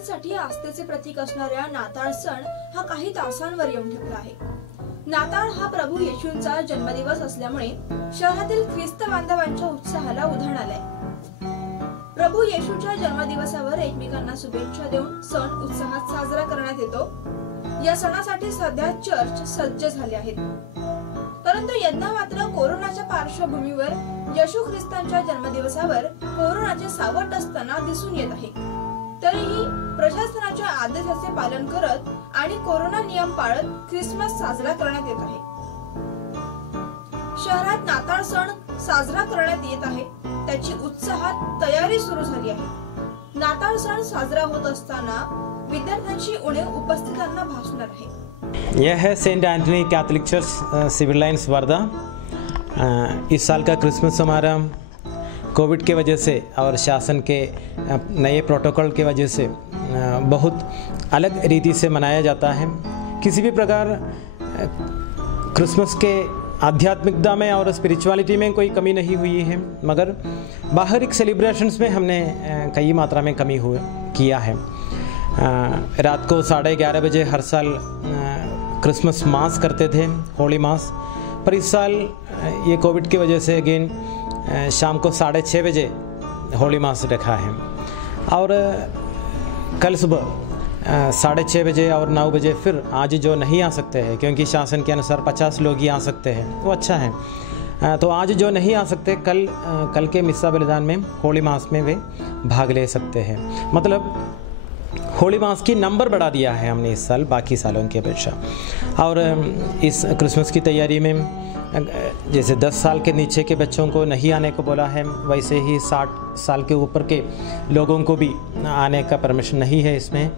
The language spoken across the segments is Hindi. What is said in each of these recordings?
ख्रिश्चनांसाठी आस्थेचे प्रतीक असणाऱ्या नाताळ सण हा काही तासांवर येऊन ठेपला आहे। नाताळ हा प्रभू येशूंचा जन्मदिवस असल्यामुळे शहरातील ख्रिस्त बांधवांच्या उत्साहाला उधाण आलंय। प्रभू येशूच्या जन्मदिवसावर एकमेकांना शुभेच्छा देऊन सण उत्साहात साजरा करण्यात येतो। या सणासाठी सध्या चर्च सज्ज झाले आहेत, परंतु यंदा मात्र कोरोनाच्या पार्श्वभूमीवर येशू ख्रिस्तांच्या जन्मदिवसावर कोरोनाचे सावट असताना दिसून येत आहे। तरीही प्रशासनाच्या आदेशाचे पालन करत आणि कोरोना नियम पाळत ख्रिसमस साजरा करण्यात येत आहे। शहरात नाताळ सण साजरा करण्यात येत आहे, त्याची उत्साहात तयारी सुरू झाली आहे। नाताळ सण साजरा होत असताना विद्यार्थ्यांची उणीव उपस्थितांना भासणार आहे। यह है Saint Anthony Catholic Church Civil Lines Wardha. इस साल का क्रिसमस समारोह कोविड के वजह से और शासन के नए प्रोटोकॉल के वजह से बहुत अलग रीति से मनाया जाता है। किसी भी प्रकार क्रिसमस के आध्यात्मिकता में और स्पिरिचुअलिटी में कोई कमी नहीं हुई है, मगर बाहरी सेलिब्रेशंस में हमने कई मात्रा में कमी किया है। रात को 11:30 बजे हर साल क्रिसमस मास करते थे, होली मास, पर इस साल ये कोविड की वजह से अगेन शाम को 6:30 बजे होली मास रखा है। और कल सुबह 6:30 बजे और 9 बजे फिर आज जो नहीं आ सकते हैं, क्योंकि शासन के अनुसार 50 लोग ही आ सकते हैं, वो अच्छा है। तो आज जो नहीं आ सकते कल के मिस्सा बलिदान में होली मास में वे भाग ले सकते हैं। मतलब होली मास की नंबर बढ़ा दिया है हमने इस साल बाकी सालों की अपेक्षा। और इस क्रिसमस की तैयारी में जैसे 10 साल के नीचे के बच्चों को नहीं आने को बोला है, वैसे ही 60 साल के ऊपर के लोगों को भी आने का परमिशन नहीं है इसमें।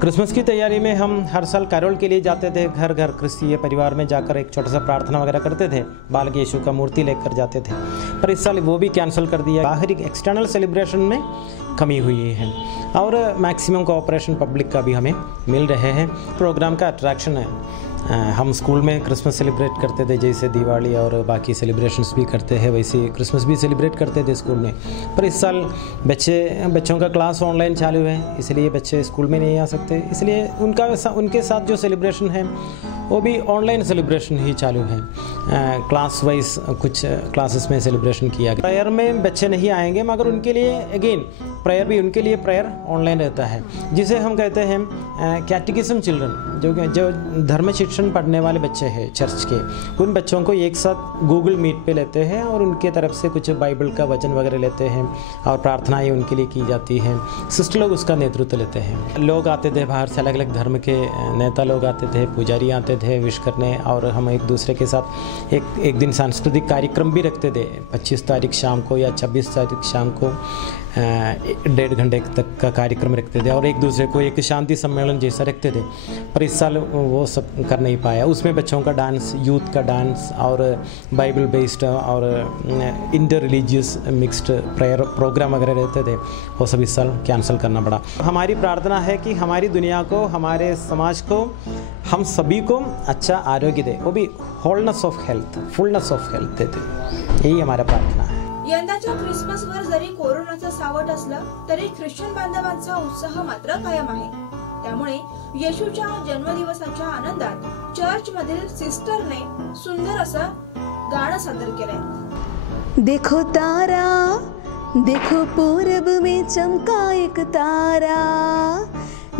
क्रिसमस की तैयारी में हम हर साल कैरोल के लिए जाते थे, घर घर क्रिस्तीय परिवार में जाकर एक छोटा सा प्रार्थना वगैरह करते थे, बालक यीशु का मूर्ति लेकर जाते थे, पर इस साल वो भी कैंसिल कर दिया। बाहरी एक्सटर्नल सेलिब्रेशन में कमी हुई है और मैक्सिमम कोऑपरेशन पब्लिक का भी हमें मिल रहे हैं। प्रोग्राम का अट्रैक्शन है। हम स्कूल में क्रिसमस सेलिब्रेट करते थे, जैसे दिवाली और बाकी सेलिब्रेशंस भी करते हैं, वैसे क्रिसमस भी सेलिब्रेट करते थे स्कूल में। पर इस साल बच्चों का क्लास ऑनलाइन चालू है, इसलिए बच्चे स्कूल में नहीं आ सकते, इसलिए उनके साथ जो सेलिब्रेशन है वो भी ऑनलाइन सेलिब्रेशन ही चालू है। क्लास वाइज कुछ क्लासेस में सेलिब्रेशन किया गया। प्रेयर में बच्चे नहीं आएंगे, मगर उनके लिए अगेन प्रेयर भी उनके लिए प्रेयर ऑनलाइन रहता है, जिसे हम कहते हैं कैटेकिज्म चिल्ड्रन, जो धर्म शिक्षण पढ़ने वाले बच्चे हैं चर्च के, उन बच्चों को एक साथ गूगल मीट पे लेते हैं और उनके तरफ से कुछ बाइबल का वचन वगैरह लेते हैं और प्रार्थनाएं उनके लिए की जाती हैं। सिस्टर लोग उसका नेतृत्व लेते हैं। लोग आते थे बाहर से, अलग अलग धर्म के नेता लोग आते थे, पुजारी आते थे विश करने, और हम एक दूसरे के साथ एक दिन सांस्कृतिक कार्यक्रम भी रखते थे। 25 तारीख शाम को या 26 तारीख शाम को 1.5 घंटे तक का कार्यक्रम रखते थे और एक दूसरे को एक शांति सम्मेलन जैसा रखते थे। पर इस साल वो सब कर नहीं पाया। उसमें बच्चों का डांस, यूथ का डांस और बाइबल बेस्ड और inter religious mixed prayer program वगैरह रहते थे, वो सब इस साल कैंसिल करना पड़ा। हमारी प्रार्थना है कि हमारी दुनिया को, हमारे समाज को, हम सभी को अच्छा आरोग्य दे, वो भी wholeness of health, fullness of health देते। यही हमारा प्रार्थना है। यंदाच्या क्रिसमसवर जरी कोरोनाचं सावट असलं तरी ख्रिश्चन बांधवांचा उत्साह मात्र कायम आहे। त्यामुळे येशूच्या जन्मदिवसाच्या आनंदात चर्च मधील सिस्टरने सुंदर असं गाणं सादर केलंय। देखो तारा, देखो पूरब में चमका एक तारा,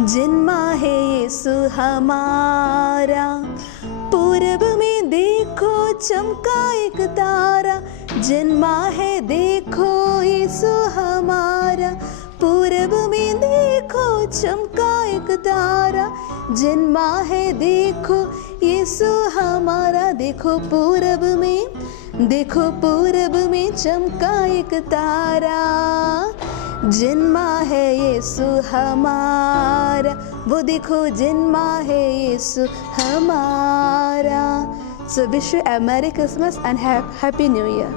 जन्मा है यीशु हमारा। पूरब में देखो चमका एक तारा, जन्मा है देखो यीशु हमारा। पूरब में देखो चमका एक तारा, जन्मा है देखो यीशु हमारा। देखो पूरब में चमका एक तारा, जन्मा है यीशु हमारा। वो देखो जन्मा है यीशु हमारा। So wish you a Merry Christmas and Happy New Year.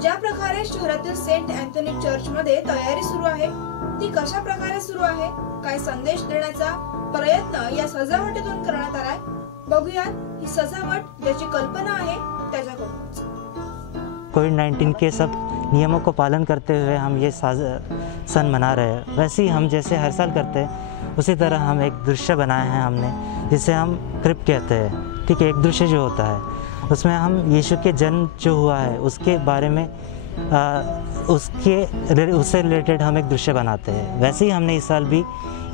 ज्या प्रकारे शहरातील सेंट अँथनी चर्च मध्ये तयारी सुरू आहे, ती कशा प्रकारे सुरू आहे, काय संदेश देण्याचा प्रयत्न या सजावटीतून करण्यात आलाय, बघूयात ही सजावट ज्याची कल्पना आहे त्याच्याकडून। कोविड-19 के सब नियमों को पालन करते हुए हम ये सन मना रहे हैं, वैसे ही हम जैसे हर साल करते हैं उसी तरह हम एक दृश्य बनाए हैं हमने, जिसे हम क्रिब कहते हैं। ठीक है, एक दृश्य जो होता है उसमें हम यीशु के जन्म जो हुआ है उसके बारे में उससे रिलेटेड हम एक दृश्य बनाते हैं। वैसे ही हमने इस साल भी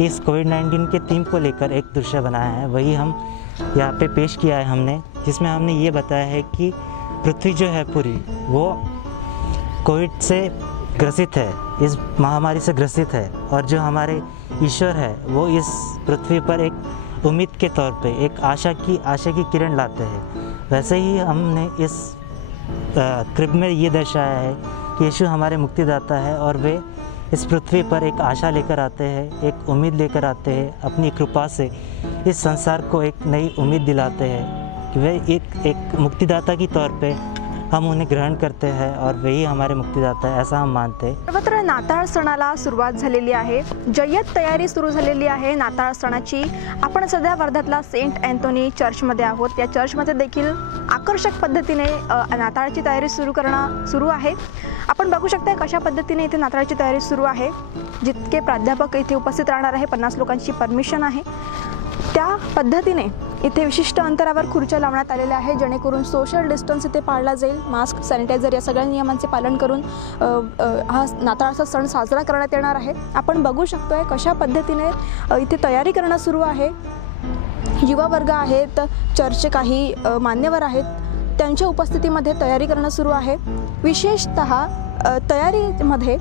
इस कोविड-19 के थीम को लेकर एक दृश्य बनाया है, वही हम यहाँ पे पेश किया है हमने, जिसमें हमने ये बताया है कि पृथ्वी जो है पूरी वो कोविड से ग्रसित है, इस महामारी से ग्रसित है, और जो हमारे ईश्वर है वो इस पृथ्वी पर एक उम्मीद के तौर पे एक आशा की किरण लाते हैं। वैसे ही हमने इस क्रिब में ये दर्शाया है कि यीशु हमारे मुक्तिदाता है और वे इस पृथ्वी पर एक आशा लेकर आते हैं, एक उम्मीद लेकर आते हैं, अपनी कृपा से इस संसार को एक नई उम्मीद दिलाते हैं कि वे एक मुक्तिदाता की तौर पे हम उन्हें ग्रहण करते हैं और वही हमारे मुक्तिदाता है, ऐसा हम मानते हैं। सर्वत्र नाताळ सणाला सुरुवात झालेली आहे, जय्यत तयारी सुरू झालेली आहे नाताळ सणाची। आपण सध्या वर्ध्यातला सेंट अँथोनी चर्चमध्ये आहोत। या चर्चमध्ये देखील आकर्षक पद्धतीने नाताळची तयारी सुरू आहे। आपण बघू शकता कशा पद्धतीने इथे नाताळची तयारी सुरू आहे। जितके प्राध्यापक इथे उपस्थित राहणार आहे, 50 लोकांची परमिशन आहे, त्या पद्धतीने इथे विशिष्ट अंतरावर खुर्च्या लावण्यात आलेल्या आहे, जेणेकरून सोशल डिस्टन्स इथे पाळला जाईल। मास्क, सॅनिटायझर या सगळ्या नियमांचे पालन करून हा नाताळचा सण साजरा करण्यात येणार आहे। आपण बघू शकतोय कशा पद्धतीने इथे तयारी करणं सुरू आहे। युवा वर्ग आहेत, चर्चचे काही मान्यवर आहेत, त्यांच्या उपस्थितीमध्ये तयारी करणं सुरू आहे। विशेषतः तयारीमध्ये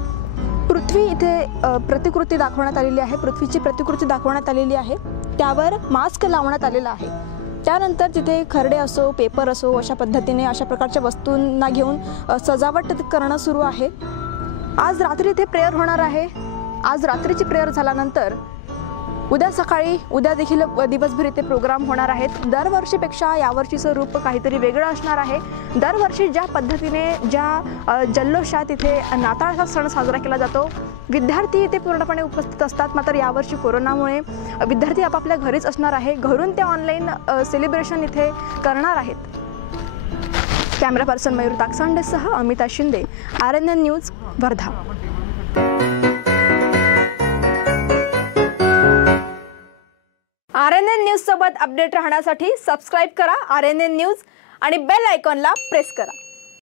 पृथ्वी इथे प्रतिकृती दाखवण्यात आलेली आहे, पृथ्वीची प्रतिकृती दाखवण्यात आलेली आहे, त्यावर मास्क लावण्यात आलेला आहे। त्यानंतर तिथे खरडे असो, पेपर असो, अशा पद्धतीने अशा प्रकारच्या वस्तूंना घेऊन सजावट करणं सुरू आहे। आज रात्री इथे प्रेयर होणार आहे। आज रात्रीची प्रेयर झाल्यानंतर उद्या देखील दिवसभर इथे प्रोग्राम होणार आहेत। दरवर्षीपेक्षा यावर्षीचं रूप काहीतरी वेगळं असणार आहे। दरवर्षी ज्या पद्धतीने ज्या जल्लोषात इथे नाताळचा सण साजरा केला जातो, विद्यार्थी इथे पूर्णपणे उपस्थित असतात, मात्र यावर्षी कोरोनामुळे विद्यार्थी आपापल्या घरीच असणार आहे, घरून ते ऑनलाईन सेलिब्रेशन इथे करणार आहेत। कॅमेरा पर्सन मयूर ताकसांडेसह Amita Shinde, RNN news, Wardha. RNN news सोबत अपडेट राहण्यासाठी सबस्क्राइब करा RNN न्यूज आणि बेल आयकॉनला प्रेस करा।